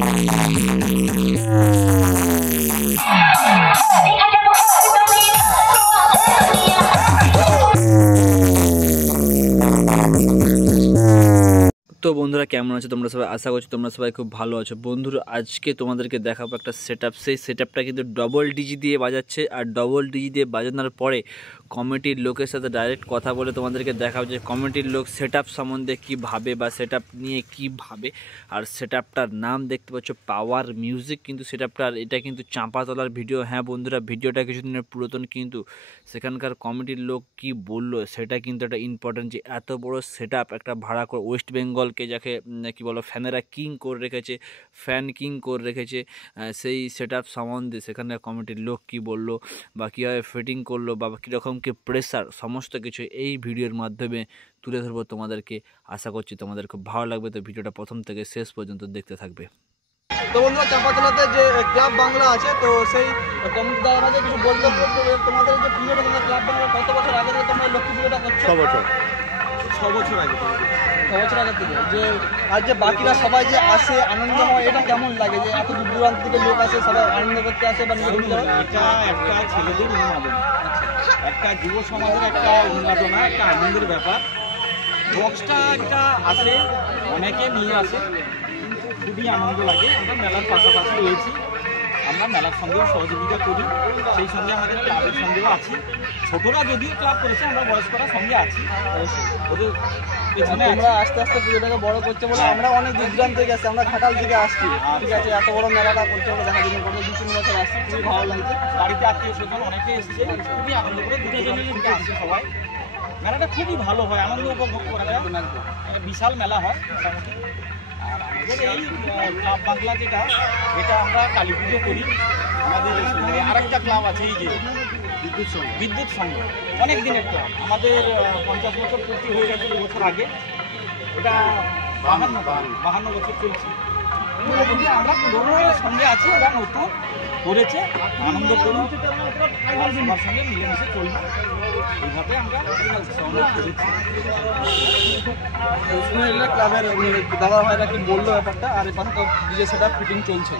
তো বন্ধুরা কেমন আছো তোমরা সবাই? আশা করছি তোমরা সবাই খুব ভালো আছো। বন্ধুরা আজকে তোমাদেরকে দেখাবো একটা সেটআপ। সেই সেটআপটা কিন্তু ডবল ডিজি দিয়ে বাজাচ্ছে, আর ডবল ডিজি দিয়ে বাজানোর পরে কমিটির লোকের সাথে ডাইরেক্ট কথা বলে তোমাদেরকে দেখাবো যে কমিটির লোক সেটআপ সম্বন্ধে কী ভাবে বা সেটআপ নিয়ে কী ভাবে। আর সেটআপটার নাম দেখতে পাচ্ছ পাওয়ার মিউজিক, কিন্তু সেটআপটার এটা কিন্তু চাঁপাতলার ভিডিও। হ্যাঁ বন্ধুরা, ভিডিওটা কিছুদিনের পুরাতন, কিন্তু সেখানকার কমিটির লোক কি বললো সেটা কিন্তু একটা ইম্পর্টেন্ট, যে এত বড় সেটআপ একটা ভাড়া করে ওয়েস্ট বেঙ্গলকে যাকে কি বলো ফ্যানেরা কিং করে রেখেছে, ফ্যান কিং করে রেখেছে, সেই সেটআপ সম্বন্ধে সেখানে কমিটির লোক কি বললো বা কীভাবে ফিটিং করলো বা কীরকম কি প্রেসার, সমস্ত কিছু এই ভিডিওর মাধ্যমে তুলে ধরবো তোমাদেরকে। আশা করছি তোমাদের খুব ভালো লাগবে, তো ভিডিওটা প্রথম থেকে শেষ পর্যন্ত দেখতে থাকবে। তো বন্ধুরা, চাঁপাতলাতে যে ক্লাব বাংলা আছে, তো সেই কমিটি দ্বারা আমাদের কিছু বলতে তোমাদের যে পুজোটা, তোমরা ক্লাব বাংলা কত বছর আগে থেকে তোমরা লক্ষ্মী পুজোটা করছো? 6 বছর। 6 বছর আগে। 6 বছর আগে থেকে যে আর যে বাকিরা সবাই যে আসে আনন্দ হয়, এটা কেমন লাগে যে এত দূর দূরান্ত থেকে লোক আসে, সবাই আনন্দ করতে আসে? বা এটা একটা ছেলেদের উন্মাদনা, একটা যুব সমাজের একটা উন্মাদনা, একটা আনন্দের ব্যাপার। বক্সটা একটা আসে, অনেকে নিয়ে আসে, কিন্তু খুবই আনন্দ লাগে। আমরা মেলার পাশাপাশি রয়েছি, আমরা মেলার সঙ্গেও সহযোগিতা করি, সেই সঙ্গে আমাদের ক্লাবের সঙ্গেও আছি। ছোটরা যদিও ক্লাব করেছে, আমরা বয়স্করা সঙ্গে আছি। ওদের পেছনে আমরা আস্তে আস্তে পুজোটাকে বড় করছে বলে আমরা অনেক দূর দূরান্ত থেকে আসছি, আমরা ঘাটাল থেকে আসছি। ঠিক আছে, এত বড় মেলাটা করছে বলে দেখা জন্য করবো 2-3 বছর আসছি, খুবই ভালো লাগছে। বাড়িতে আত্মীয় স্বজন অনেকে এসেছে, খুবই আনন্দ করে দুটো জনের থেকে আসছে সবাই। মেলাটা খুবই ভালো হয়, আনন্দ উপভোগ করা যায়। একটা বিশাল মেলা হয় মোটামুটি। আর আমাদের এই ক্লাব বাংলা যেটা, এটা আমরা কালী পুজো করি। আমাদের আরেকটা ক্লাব আছে, এই যে বিদ্যুৎ সংঘ, অনেক দিনের ক্লাব। আমাদের 50 বছর পূর্তি হয়ে গেছে 2 বছর আগে। এটা 52 বছর চলছে। আমরা পুরোনো সঙ্গে আছি, ওরা নতুন করেছে, আনন্দ করুন, সবার সঙ্গে মিলেমিশে চলবে, এইভাবে আমরা সহমত করেছি। ক্লাবের দাদা ভাইরা কি বললো ব্যাপারটা, আর এই পাশে তো ডিজে সেটআপ ফিটিং চলছে।